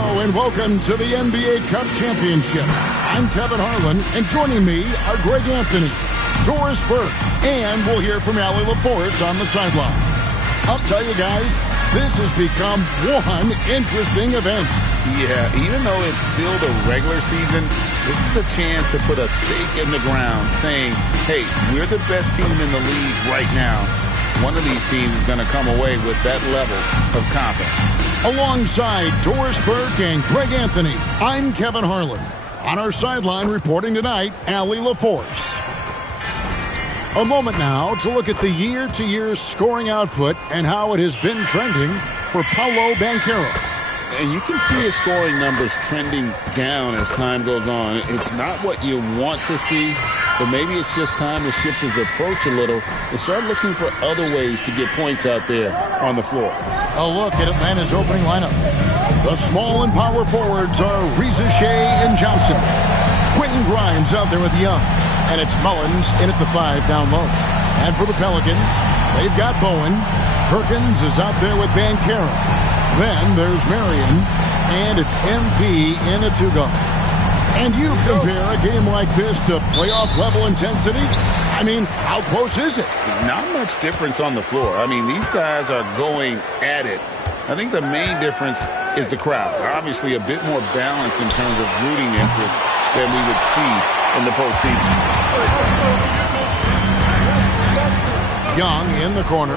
Hello and welcome to the NBA Cup Championship. I'm Kevin Harlan, and joining me are Greg Anthony, Doris Burke, and we'll hear from Allie LaForce on the sideline. I'll tell you guys, this has become one interesting event. Yeah, even though it's still the regular season, this is a chance to put a stake in the ground saying, hey, we're the best team in the league right now. One of these teams is going to come away with that level of confidence. Alongside Doris Burke and Greg Anthony, I'm Kevin Harlan. On our sideline reporting tonight, Allie LaForce. A moment now to look at the year-to-year scoring output and how it has been trending for Paolo Banchero. And you can see his scoring numbers trending down as time goes on. It's not what you want to see, but maybe it's just time to shift his approach a little and start looking for other ways to get points out there on the floor. A look at Atlanta's opening lineup. The small and power forwards are Reza Shea and Johnson. Quentin Grimes out there with Young. And it's Mullins in at the 5 down low. And for the Pelicans, they've got Bowen. Perkins is out there with Banchero. Then there's Marion, and it's MP in a 2-guard. And you compare a game like this to playoff-level intensity? I mean, how close is it? Not much difference on the floor. I mean, these guys are going at it. I think the main difference is the crowd. Obviously, a bit more balanced in terms of rooting interest than we would see in the postseason. Young in the corner.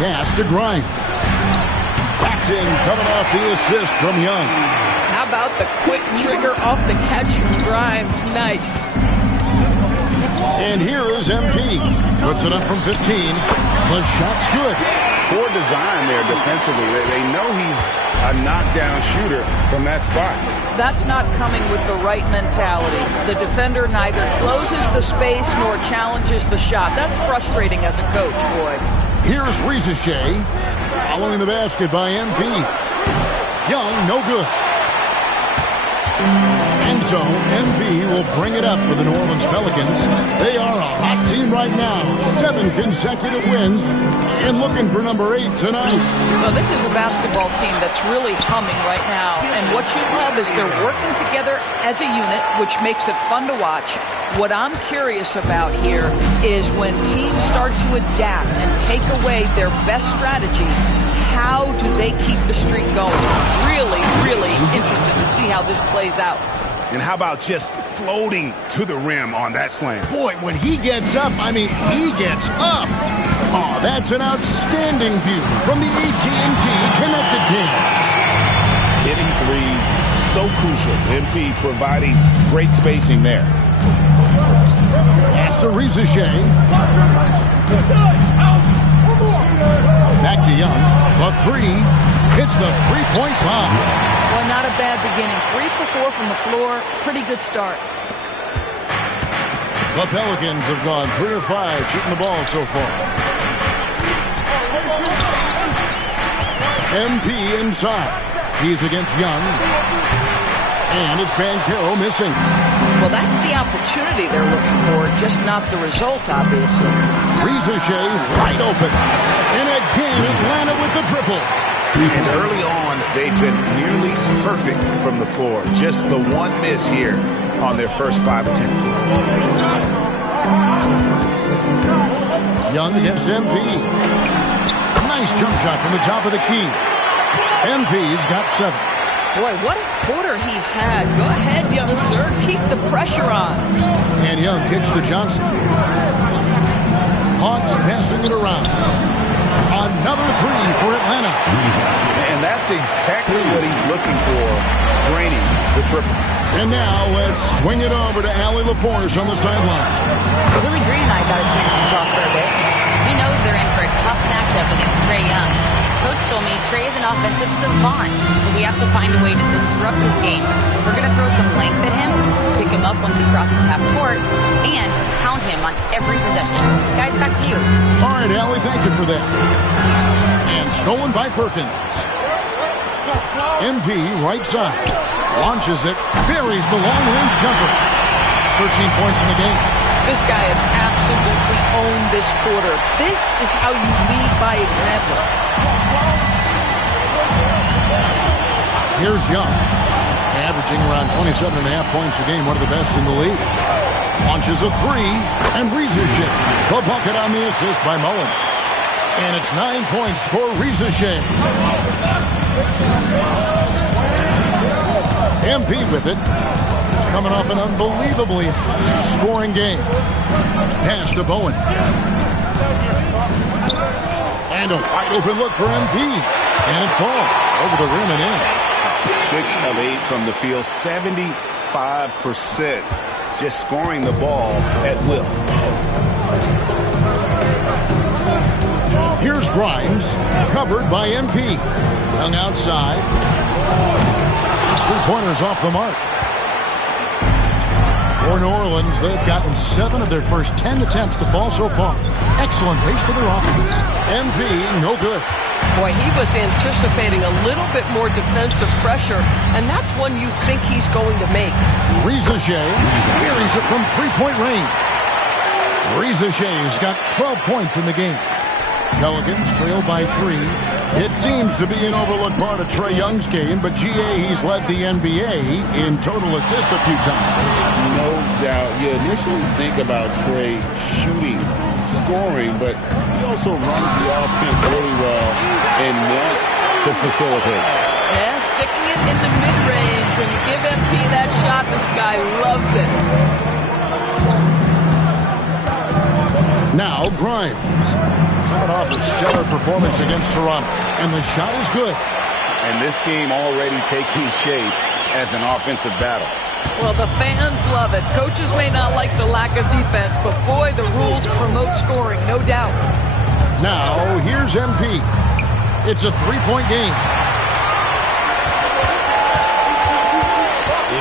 Pass to Grimes. Passing, coming off the assist from Young. How about the quick trigger off the catch from Grimes? Nice. And here is MP. Puts it up from 15. The shot's good. Poor design there defensively. They know he's a knockdown shooter from that spot. That's not coming with the right mentality. The defender neither closes the space nor challenges the shot. That's frustrating as a coach, boy. Here's Reza Shea, following the basket by MP. Young, no good. And so, MP will bring it up for the New Orleans Pelicans. They are a hot team right now. 7 consecutive wins, and looking for number 8 tonight. Well, this is a basketball team that's really humming right now. And what you love is they're working together as a unit, which makes it fun to watch. What I'm curious about here is when teams start to adapt and take away their best strategy, how do they keep the streak going? Really, really interested to see how this plays out. And how about just floating to the rim on that slam? Boy, when he gets up, I mean, he gets up. Oh, that's an outstanding view from the AT&T Connected Team. Hitting threes, so crucial. MP providing great spacing there. Pass to Reza Shea. Back to Young. The 3 hits the 3-point bomb. Well, not a bad beginning. 3 for 4 from the floor. Pretty good start. The Pelicans have gone 3 of 5 shooting the ball so far. MP inside. He's against Young. And it's Banchero missing. Well, that's the opportunity they're looking for, just not the result, obviously. Reza Shea wide open. And again, Atlanta with the triple. And early on, they've been nearly perfect from the floor. Just the one miss here on their first 5 attempts. Young against MP. Nice jump shot from the top of the key. MP's got 7. Boy, what a quarter he's had. Go ahead, young sir. Keep the pressure on. And Young kicks to Johnson. Hawks passing it around. Another 3 for Atlanta. And that's exactly what he's looking for, draining the triple. And now let's swing it over to Allie LaForce on the sideline. Willie Green and I got a chance to talk for a bit. He knows they're in for a tough matchup against Trae Young. Coach told me Trae is an offensive savant, but we have to find a way to disrupt his game. We're going to throw some length at him, pick him up once he crosses half court, and pound him on every possession. Guys, back to you. All right, Allie, thank you for that. And stolen by Perkins. MP right side. Launches it, buries the long-range jumper. 13 points in the game. This guy has absolutely owned this quarter. This is how you lead by example. Here's Young, averaging around 27.5 points a game, one of the best in the league. Launches a three, and Rizachet. The bucket on the assist by Mullins. And it's 9 points for Rizachet. MP with it. He's coming off an unbelievably high-scoring game. Pass to Bowen. And a wide-open look for MP. And it falls over the rim and in. 6 of 8 from the field, 75%. Just scoring the ball at will. Here's Grimes, covered by MP. Young outside. His three-pointers off the mark. For New Orleans, they've gotten 7 of their first 10 attempts to fall so far. Excellent pace to their offense. MP, no good. Boy, he was anticipating a little bit more defensive pressure, and that's one you think he's going to make. Rizachet carries it from three-point range. Rizachet's got 12 points in the game. Pelicans trail by 3. It seems to be an overlooked part of Trae Young's game, but GA, he's led the NBA in total assists a few times. No doubt. You initially think about Trae shooting, scoring, but he also runs the offense really well and wants to facilitate. Yeah, sticking it in the mid-range. When you give MP that shot, this guy loves it. Now Grimes. Coming off a stellar performance against Toronto. And the shot is good. And this game already taking shape as an offensive battle. Well, the fans love it. Coaches may not like the lack of defense, but boy, the rules promote scoring, no doubt. Now, here's MP. It's a three-point game.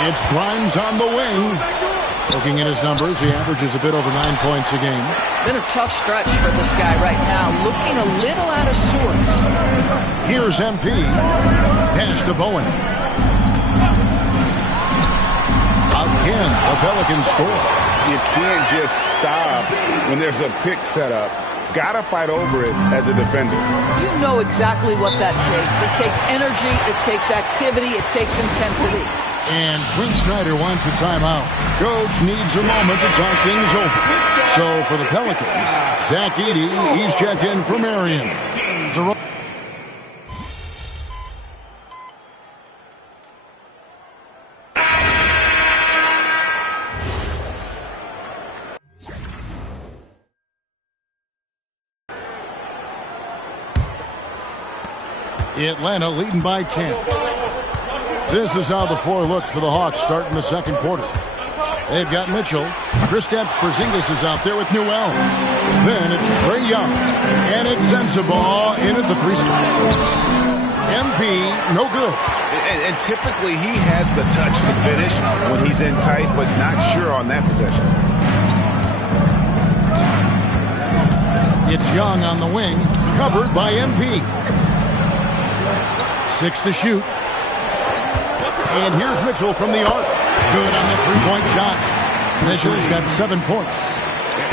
It's Grimes on the wing. Looking at his numbers, he averages a bit over 9 points a game. Been a tough stretch for this guy right now. Looking a little out of sorts. Here's MP. Pass to Bowen. Again, the Pelicans score. You can't just stop when there's a pick set up. Gotta fight over it as a defender. You know exactly what that takes. It takes energy, it takes activity, it takes intensity. And Quinn Snyder wants a timeout. Coach needs a moment to talk things over. So for the Pelicans, Zach Edey, he's checked in for Marion. Atlanta leading by 10. This is how the floor looks for the Hawks starting the second quarter. They've got Mitchell. Kristaps Porzingis is out there with Newell. Then it's Trae Young. And it sends the ball in at the 3 spot. MP, no good. And typically he has the touch to finish when he's in tight, but not sure on that possession. It's Young on the wing, covered by MP. 6 to shoot. And here's Mitchell from the arc. Good on the three-point shot. Mitchell's got 7 points.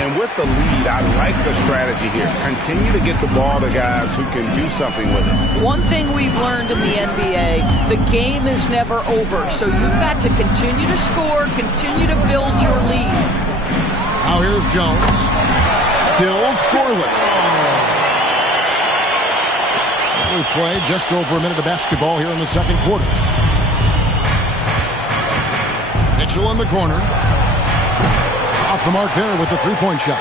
And with the lead, I like the strategy here. Continue to get the ball to guys who can do something with it. One thing we've learned in the NBA, the game is never over. So you've got to continue to score, continue to build your lead. Now here's Jones. Still scoreless. We play just over a minute of basketball here in the second quarter. Mitchell in the corner. Off the mark there with the three-point shot.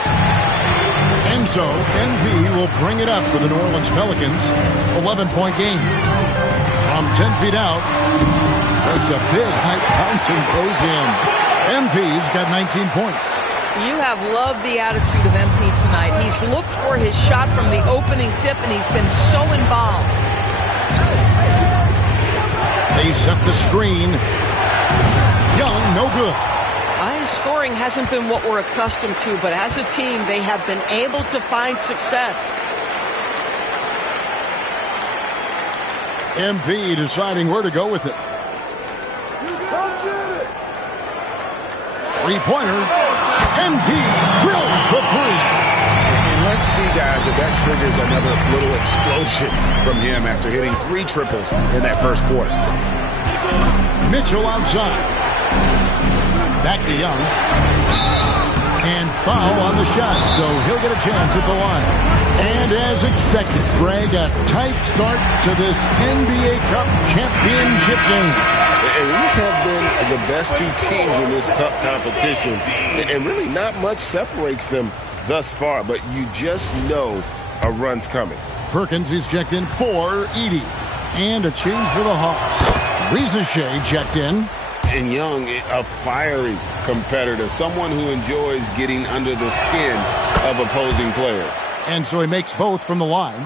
And so, MP will bring it up for the New Orleans Pelicans. 11-point game. From 10 feet out. Breaks a big high bounce and goes in. MP's got 19 points. You have loved the attitude of MP tonight. He's looked for his shot from the opening tip, and he's been so involved. They set the screen. Young, no good. High scoring hasn't been what we're accustomed to, but as a team, they have been able to find success. MP deciding where to go with it. Three-pointer. MP drills the three. And let's see, guys, if that triggers another little explosion from him after hitting 3 triples in that first quarter. Mitchell outside. Back to Young. And foul on the shot, so he'll get a chance at the line. And as expected, Greg, a tight start to this NBA Cup championship game. And these have been the best two teams in this Cup competition. And really not much separates them thus far, but you just know a run's coming. Perkins is checked in for Edey. And a change for the Hawks. Rizachet checked in. And Young, a fiery competitor, someone who enjoys getting under the skin of opposing players. And so he makes both from the line.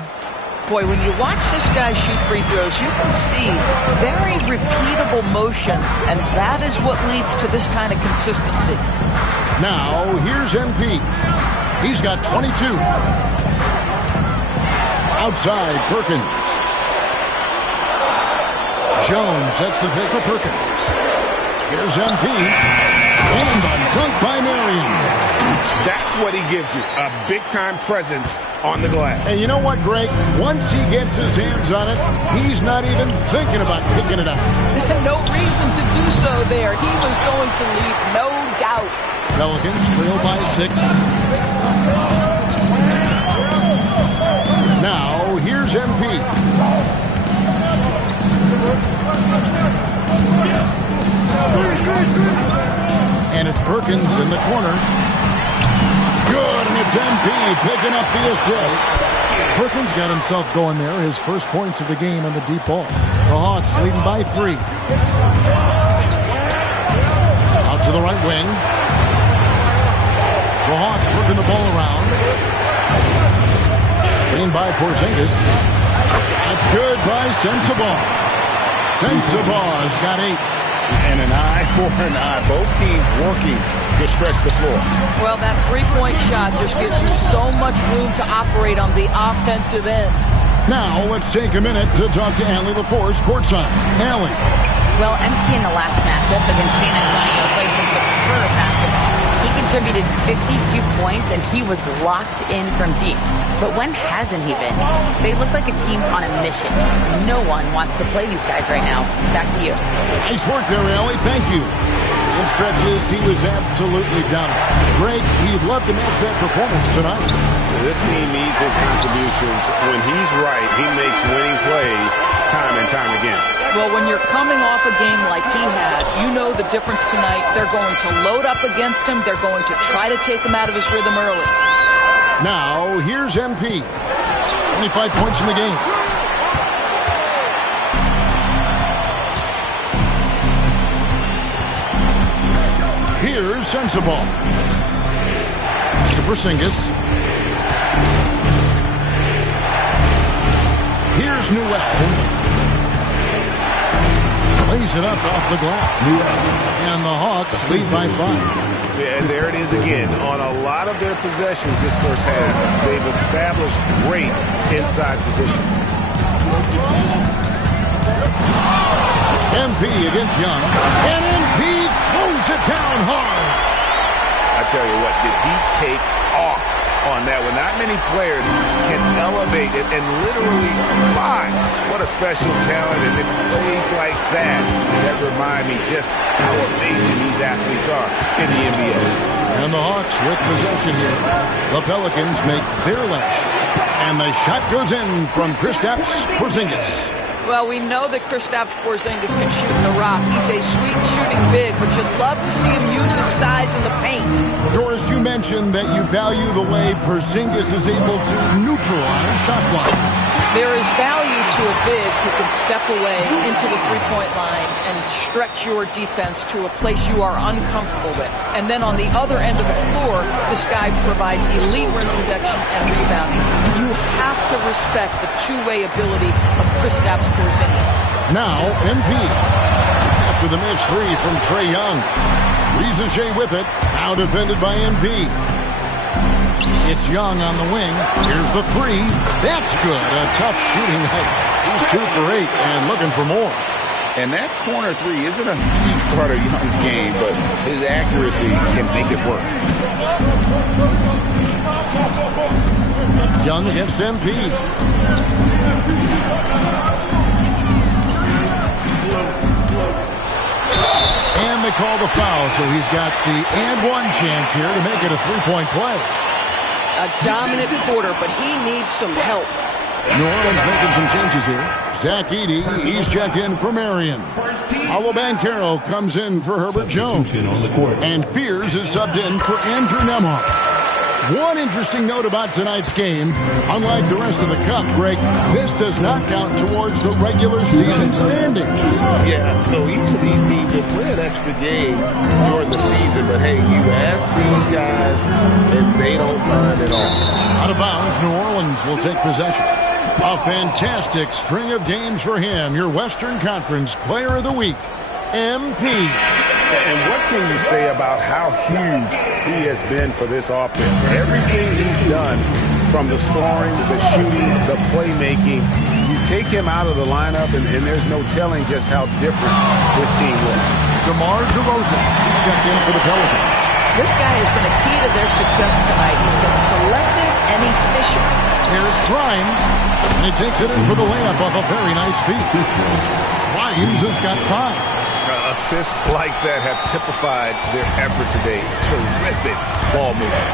Boy, when you watch this guy shoot free throws, you can see very repeatable motion, and that is what leads to this kind of consistency. Now, here's MP. He's got 22. Outside, Perkins. Jones sets the pick for Perkins. Here's MP. And a dunk by Marion. That's what he gives you, a big-time presence on the glass. And you know what, Greg? Once he gets his hands on it, he's not even thinking about kicking it out. No reason to do so there. He was going to lead, no doubt. Pelicans trail by 6. Now, here's MP. And it's Perkins in the corner. Good, and it's MP picking up the assist. Perkins got himself going there. His first points of the game on the deep ball. The Hawks leading by 3. Out to the right wing. The Hawks working the ball around. Screen by Porzingis. That's good by Sensabaugh. Sensabaugh's got 8. And an eye for an eye. Both teams working to stretch the floor. Well, that three-point shot just gives you so much room to operate on the offensive end. Now, let's take a minute to talk to Allie LaForce courtside. Allie. Well, MP in the last matchup against San Antonio played some superb basketball. He contributed 52 points, and he was locked in from deep. But when hasn't he been? They look like a team on a mission. No one wants to play these guys right now. Back to you. Nice work there, Allie. Thank you. In stretches, he was absolutely dominant. Greg, he'd love to match that performance tonight. This team needs his contributions. When he's right, he makes winning plays time and time again. Well, when you're coming off a game like he has, you know the difference tonight. They're going to load up against him. They're going to try to take him out of his rhythm early. Now, here's MP. 25 points in the game. Here's Sensabaugh. To Porzingis. Here's Newell. Lays it up off the glass. And the Hawks lead by 5. Yeah, and there it is again. On a lot of their possessions this first half, they've established great inside position. MP against Young. And MP throws it down hard. I tell you what, did he take off on that one? Not many players can elevate it and literally fly. What a special talent, and it's plays like that that remind me just how amazing these athletes are in the NBA. And the Hawks with possession here. The Pelicans make their last. And the shot goes in from Kristaps Porzingis. Well, we know that Kristaps Porzingis can shoot in the rock. He's a sweet shooting big, but you'd love to see him use his size in the paint. Doris, you mentioned that you value the way Porzingis is able to neutralize shot blocking. There is value to a big who can step away into the three-point line and stretch your defense to a place you are uncomfortable with. And then on the other end of the floor, this guy provides elite rim protection and rebounding. You have to respect the two-way ability of Kristaps Porzingis. Now, MP. After the missed 3 from Trae Young. Rizachet with it. Now defended by MP. It's Young on the wing. Here's the 3. That's good. A tough shooting night. He's 2 for 8 and looking for more. And that corner 3 isn't a huge part of Young's game, but his accuracy can make it work. Young against MP. call the foul, so he's got the and one chance here to make it a three-point play. A dominant quarter, but he needs some help. New Orleans making some changes here. Zach Edey, he's checked in for Marion. Paulo Banchero comes in for Herbert Jones. And Fears is subbed in for Andrew Nembhard. One interesting note about tonight's game, unlike the rest of the Cup, Greg, this does not count towards the regular season standings. Yeah, so each of these teams will play an extra game during the season, but hey, you ask these guys, and they don't mind at all. Out of bounds, New Orleans will take possession. A fantastic string of games for him, your Western Conference Player of the Week, MP. And what can you say about how huge he has been for this offense? Everything he's done, from the scoring, the shooting, the playmaking, you take him out of the lineup, and there's no telling just how different this team will. DeMar DeRozan, he's checked in for the Pelicans. This guy has been a key to their success tonight. He's been selective and efficient. Here's Grimes, and he takes it in for the layup off a very nice feed. Grimes has got 5. Assists like that have typified their effort today. Terrific ball movement.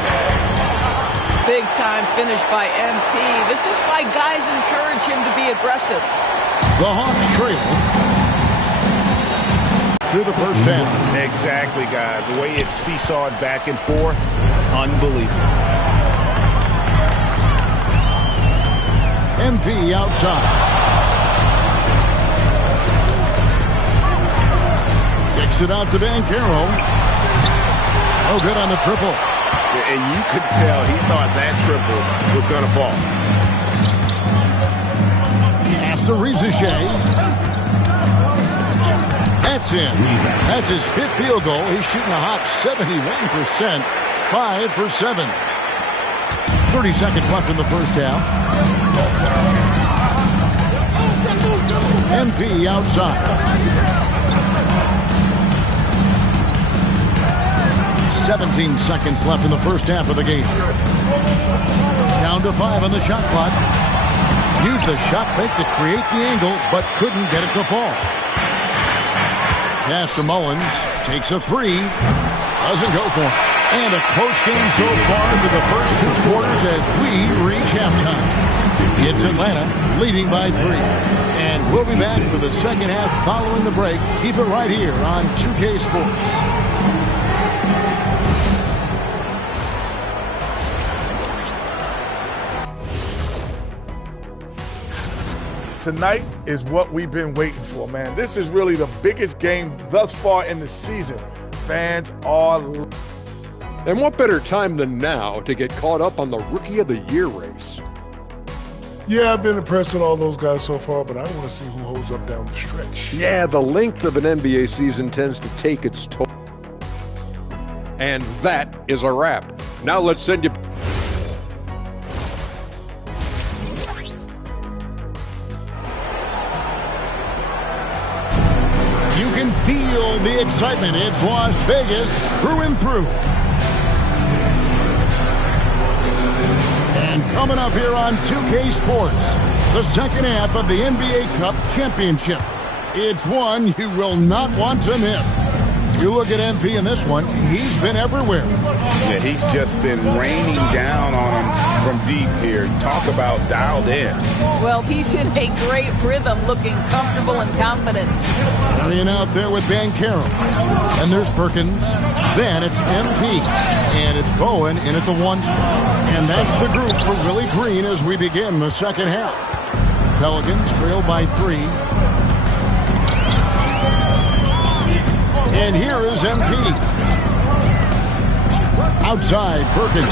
Big time finish by MP. This is why guys encourage him to be aggressive. The Hawks trail through the first half. Exactly, guys. The way it's seesawed back and forth, unbelievable. MP outside. Kicks it out to Banchero. Oh, good on the triple. And you could tell he thought that triple was going to fall. Pass to Rizichet. That's in. That's his 5th field goal. He's shooting a hot 71%. 5 for 7. 30 seconds left in the first half. MP outside. 17 seconds left in the first half of the game. Down to 5 on the shot clock. Used the shot fake to create the angle, but couldn't get it to fall. Pass to Mullins. Takes a 3. Doesn't go for it. And a close game so far through the first 2 quarters as we reach halftime. It's Atlanta leading by 3. And we'll be back for the second half following the break. Keep it right here on 2K Sports. Tonight is what we've been waiting for, man. This is really the biggest game thus far in the season. Fans are... And what better time than now to get caught up on the Rookie of the Year race? Yeah, I've been impressed with all those guys so far, but I want to see who holds up down the stretch. Yeah, the length of an NBA season tends to take its toll. And that is a wrap. Now let's send you... You can feel the excitement. It's Las Vegas through and through. And coming up here on 2K Sports, the second half of the NBA Cup Championship. It's one you will not want to miss. You look at MP in this one, he's been everywhere. Yeah, he's just been raining down on him from deep here. Talk about dialed in. Well, he's in a great rhythm, looking comfortable and confident. Carrying out there with Banchero. And there's Perkins. Then it's MP. And it's Bowen in at the 1 spot. And that's the group for Willie Green as we begin the second half. Pelicans trail by 3. And here is MP. Outside, Perkins.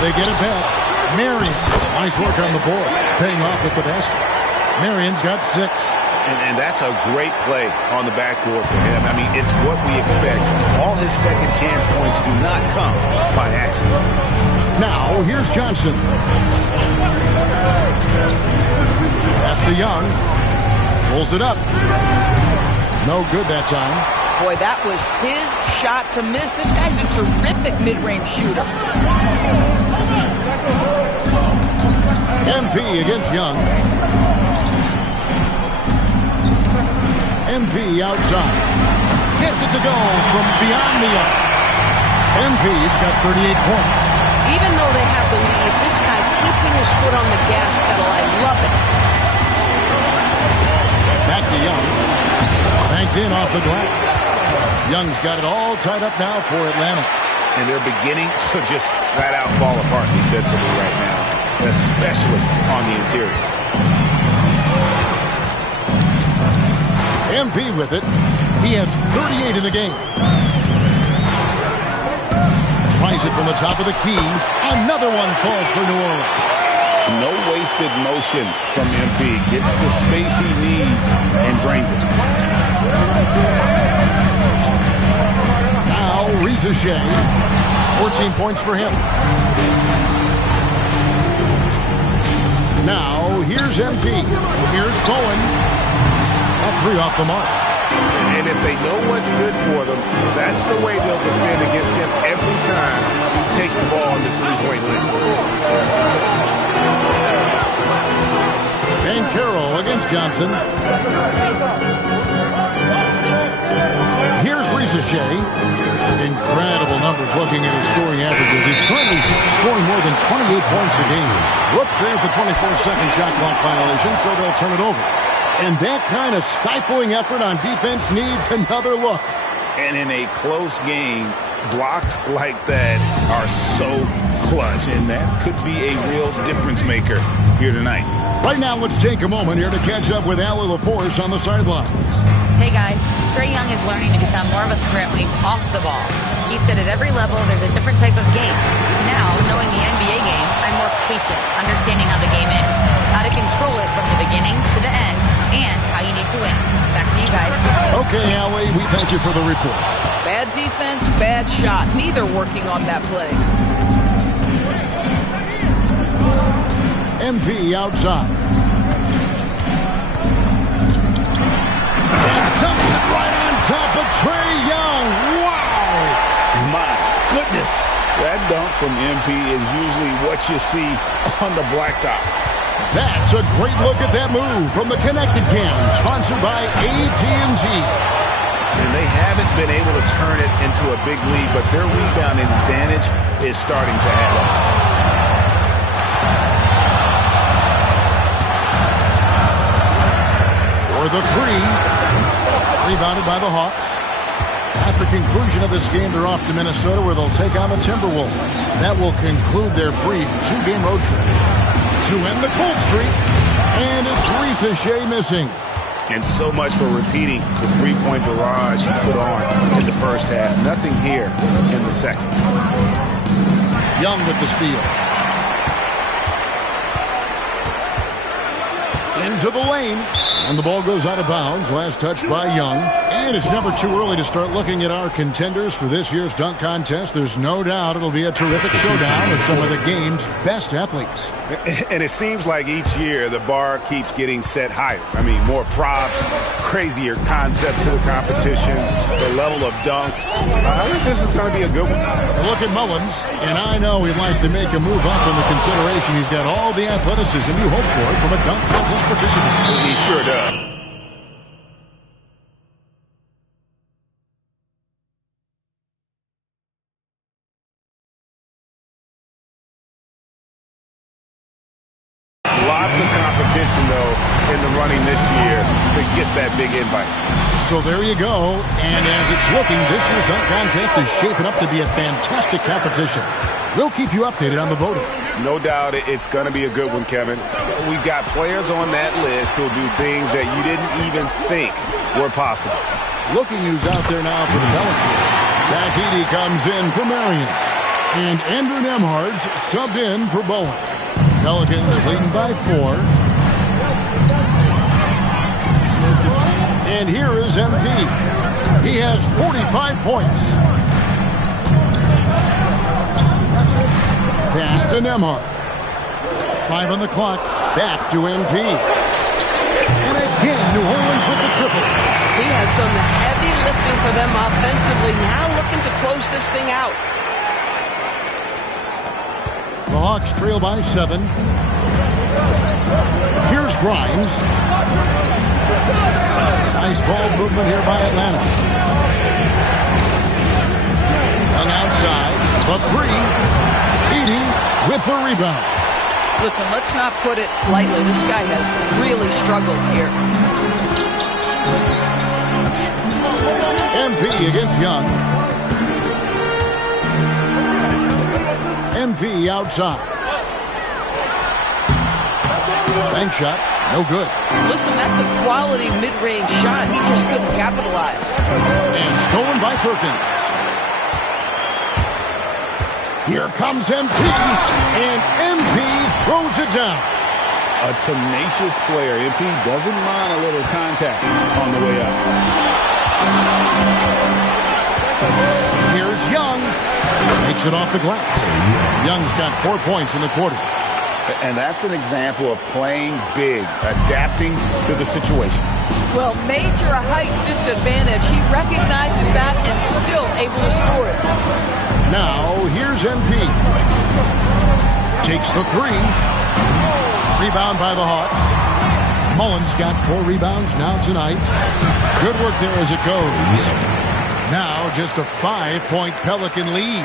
They get it back. Marion. Nice work on the board. It's paying off with the basket. Marion's got 6. And that's a great play on the backboard for him. I mean, it's what we expect. All his second chance points do not come by accident. Now, here's Johnson. Pass to Young. Pulls it up. No good that time. Boy, that was his shot to miss. This guy's a terrific mid-range shooter. MP against Young. MP outside. Gets it to go from beyond the arc. MP's got 38 points. Even though they have the lead, this guy keeping his foot on the gas pedal, I love it. Back to Young. Banked in off the glass. Young's got it all tied up now for Atlanta. And they're beginning to just flat out fall apart defensively right now, especially on the interior. MP with it. He has 38 in the game. Tries it from the top of the key. Another one falls for New Orleans. No wasted motion from MP. Gets the space he needs and drains it. Now, Shea. 14 points for him. Now, here's MP. Here's Bowen. A 3 off the mark. And if they know what's good for them, that's the way they'll defend against him every time he takes the ball in the three-point line. And Carroll against Johnson. Here's Shea. Incredible numbers looking at his scoring averages. He's currently scoring more than 28 points a game. Whoops, there's the 24-second shot clock violation, so they'll turn it over. And that kind of stifling effort on defense needs another look. And in a close game, blocks like that are so clutch, and that could be a real difference maker here tonight. Right now, let's take a moment here to catch up with Allie LaForce on the sidelines. Hey guys, Trae Young is learning to become more of a threat when he's off the ball. He said at every level there's a different type of game. Now, knowing the NBA game, I'm more patient, understanding how the game is, how to control it from the beginning to the end, and how you need to win. Back to you guys. Okay, Allie, we thank you for the report. Bad defense, bad shot. Neither working on that play. MP outside. And dumps it right on top of Trae Young. Wow! My goodness. That dunk from MP is usually what you see on the blacktop. That's a great look at that move from the Connected Cam, sponsored by AT&T. And they haven't been able to turn it into a big lead, but their rebounding advantage is starting to add up. For the 3, rebounded by the Hawks. At the conclusion of this game, they're off to Minnesota, where they'll take on the Timberwolves. That will conclude their brief 2-game road trip. To end the cold streak, and it's Shea missing. And so much for repeating the three-point barrage he put on in the first half. Nothing here in the second. Young with the steal. Into the lane. And the ball goes out of bounds. Last touch by Young. And it's never too early to start looking at our contenders for this year's dunk contest. There's no doubt it'll be a terrific showdown of some of the game's best athletes. And it seems like each year the bar keeps getting set higher. I mean, more props, crazier concepts to the competition, the level of dunks. I think this is going to be a good one. Look at Mullins, and I know he'd like to make a move up in the consideration. He's got all the athleticism you hope for from a dunk contest participant. He sure does. Lots of competition, though, in the running this year to get that big invite. So there you go. And as it's looking, this year's dunk contest is shaping up to be a fantastic competition. We'll keep you updated on the voting. No doubt it's going to be a good one, Kevin. We've got players on that list who'll do things that you didn't even think were possible. Looking who's out there now for the Pelicans. Zach Edey comes in for Marion. And Andrew Nembhard's subbed in for Bowen. Pelicans leading by 4. And here is MP. He has 45 points. Pass to Nembhard. 5 on the clock. Back to MP. And again, New Orleans with the triple. He has done the heavy lifting for them offensively. Now looking to close this thing out. The Hawks trail by 7. Here's Grimes. Nice ball movement here by Atlanta. Young outside, the three. Edey with the rebound. Listen, let's not put it lightly. This guy has really struggled here. MP against Young. MP outside. Bank shot, no good. Listen, that's a quality mid-range shot. He just couldn't capitalize. And stolen by Perkins. Here comes MP, and MP throws it down. A tenacious player. MP doesn't mind a little contact on the way up. Here's Young. Makes it off the glass. Young's got 4 points in the quarter. And that's an example of playing big, adapting to the situation. Well, major height disadvantage. He recognizes that and still able to score it. Now, here's MP. Takes the three. Rebound by the Hawks. Mullins got 4 rebounds now tonight. Good work there as it goes. Now, just a 5-point Pelican lead.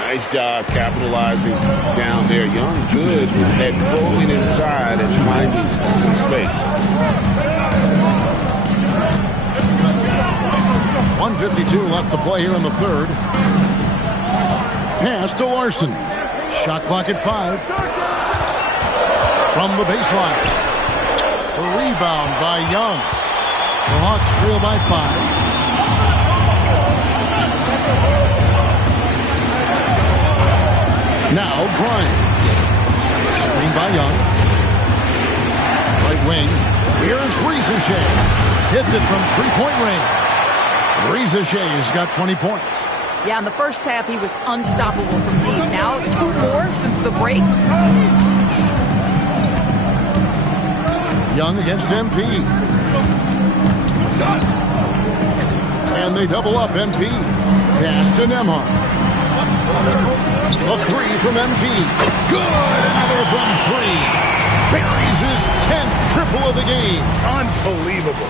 Nice job capitalizing down there. Young good at rolling inside and finding some space. 1:52 left to play here in the third. Pass to Larson. Shot clock at 5. From the baseline. A rebound by Young. The Hawks trail by 5. Now Bryant. Screen by Young. Right wing. Here's Rizashea. Hits it from 3-point range. Rizashea's got 20 points. Yeah, in the first half, he was unstoppable from deep. Now, 2 more since the break. Young against MP. And they double up MP. Pass to Nembhard. A 3 from MP. Good! Another from 3. Buries his 10th triple of the game. Unbelievable.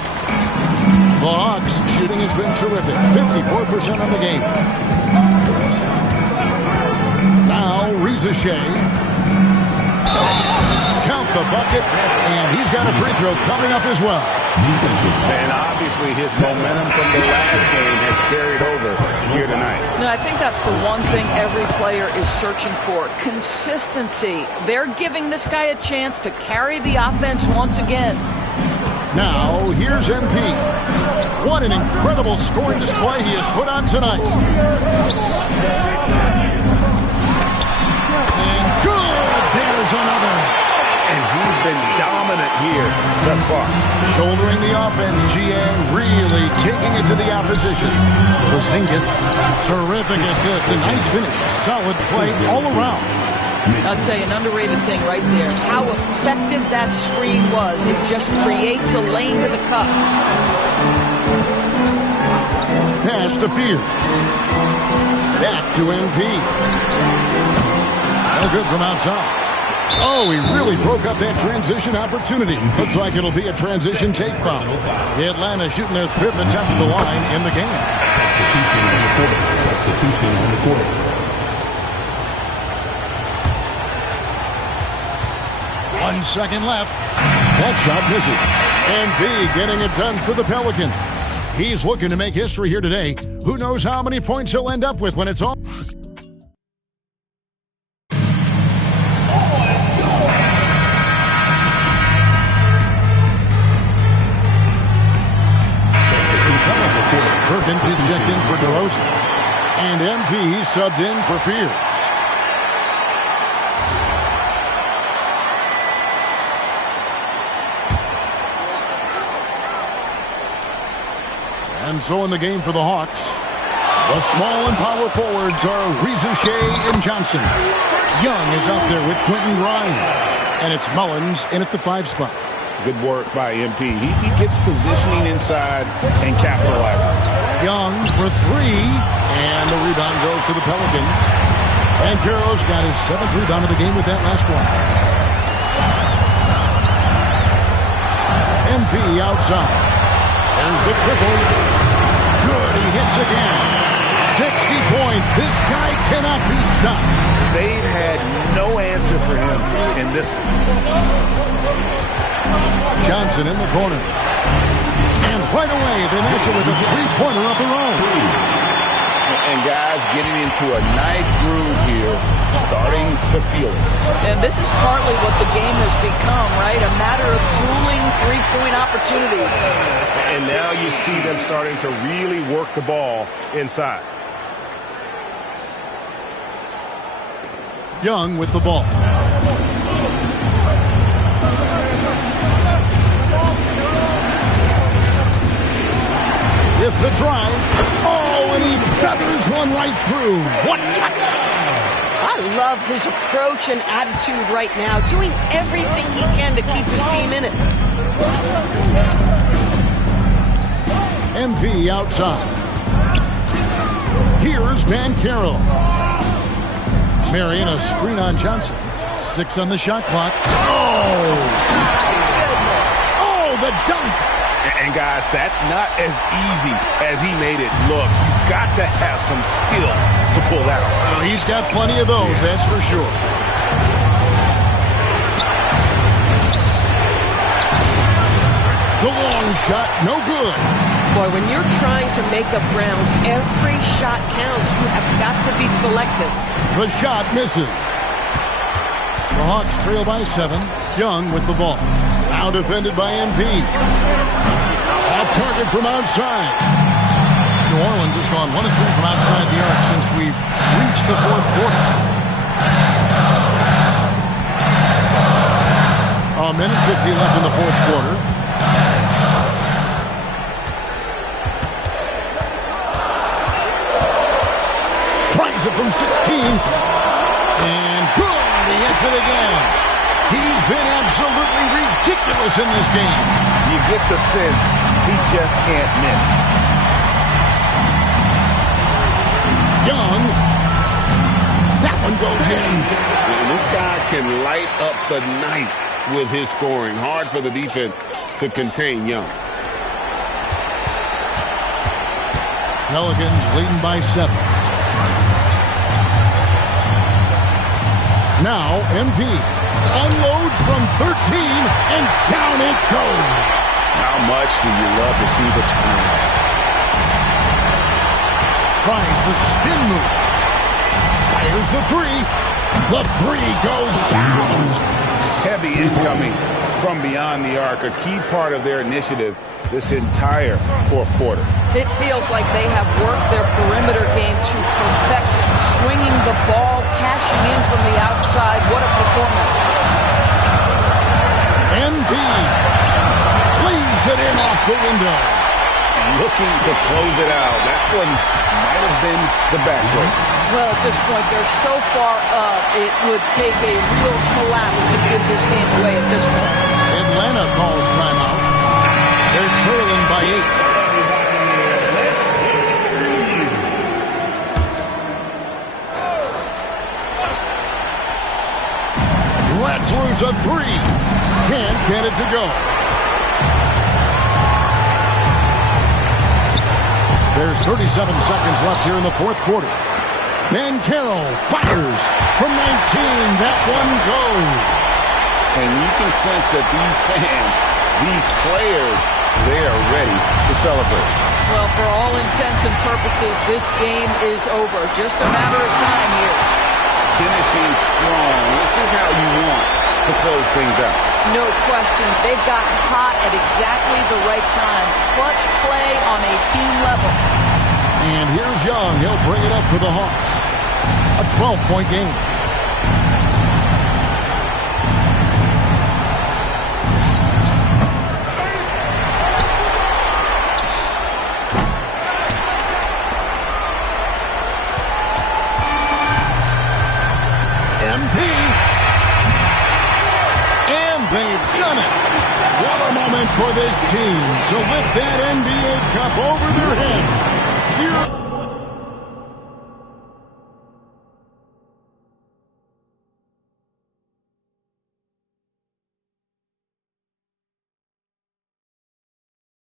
The Hawks' shooting has been terrific. 54% on the game. Now, Rizashea. Count the bucket, and he's got a free throw coming up as well. And obviously his momentum from the last game has carried over here tonight. No, I think that's the one thing every player is searching for. Consistency. They're giving this guy a chance to carry the offense once again. Now, here's MP. What an incredible scoring display he has put on tonight. And good! There's another. And he's been dominant here thus far. Shouldering the offense, GA really taking it to the opposition. Porzingis, terrific assist, a nice finish, solid play all around. I'll tell you, an underrated thing right there. How effective that screen was. It just creates a lane to the cup. Pass to Fear. Back to MP. No good from outside. Oh, he really broke up that transition opportunity. Looks like it'll be a transition take foul. Atlanta shooting their 5th attempt at the line in the game. Substitution on the court. 1 second left. That shot misses. And B getting it done for the Pelicans. He's looking to make history here today. Who knows how many points he'll end up with when it's all... Perkins is checked in for DeRozan. And MP subbed in for Fear. And so in the game for the Hawks, the small and power forwards are Rizashea and Johnson. Young is out there with Quentin Grimes. And it's Mullins in at the 5 spot. Good work by MP. He gets positioning inside and capitalizes. Young for 3, and the rebound goes to the Pelicans. And Carroll's got his 7th rebound of the game with that last one. MP outside. There's the triple. Good, he hits once again. 60 points. This guy cannot be stopped. They've had no answer for him in this one. Johnson in the corner. And right away, they match it with a three-pointer of their own. And guys getting into a nice groove here, starting to feel it. And this is partly what the game has become, right? A matter of dueling three-point opportunities. And now you see them starting to really work the ball inside. Young with the ball. With the drive. Oh, and he feathers one right through. What touch! I love his approach and attitude right now, doing everything he can to keep his team in it. MP outside. Here's Van Carroll. Marion, a screen on Johnson. 6 on the shot clock. Oh! Oh, the dunk! And guys, that's not as easy as he made it look. You've got to have some skills to pull that off. Well, he's got plenty of those, that's for sure. The long shot, no good. Boy, when you're trying to make up ground, every shot counts. You have got to be selective. The shot misses. The Hawks trail by 7. Young with the ball. Now defended by MP. A target from outside. New Orleans has gone 1 of 3 from outside the arc since we've reached the fourth quarter. A minute 50 left in the fourth quarter. Tries it from 16. And good. He hits it again. He's been absolutely ridiculous in this game. You get the sense he just can't miss. Young. That one goes in. And this guy can light up the night with his scoring. Hard for the defense to contain Young. Pelicans leading by 7. Now, MP unloads from 13, and down it goes. How much do you love to see the turn? Tries the spin move. Fires the 3. The 3 goes down. Heavy incoming from beyond the arc, a key part of their initiative this entire fourth quarter. It feels like they have worked their perimeter game to perfection, swinging the ball, cashing in from the outside. What a performance. MB cleans it in off the window. Looking to close it out. That one might have been the backbreak. Well, at this point, they're so far up, it would take a real collapse to give this game away at this point. Atlanta calls timeout. They're trailing by 8. Let's lose a 3. Can't get it to go. There's 37 seconds left here in the fourth quarter. Van Carroll fires from 19. That one goes. And you can sense that these fans, these players, they are ready to celebrate. Well, for all intents and purposes, this game is over. Just a matter of time here. Finishing strong. This is how you want to close things out. No question. They've gotten hot at exactly the right time. Clutch play on a team level. And here's Young. He'll bring it up for the Hawks. A 12-point game. MP. And they've done it. What a moment for this team to lift that NBA Cup over their heads. Here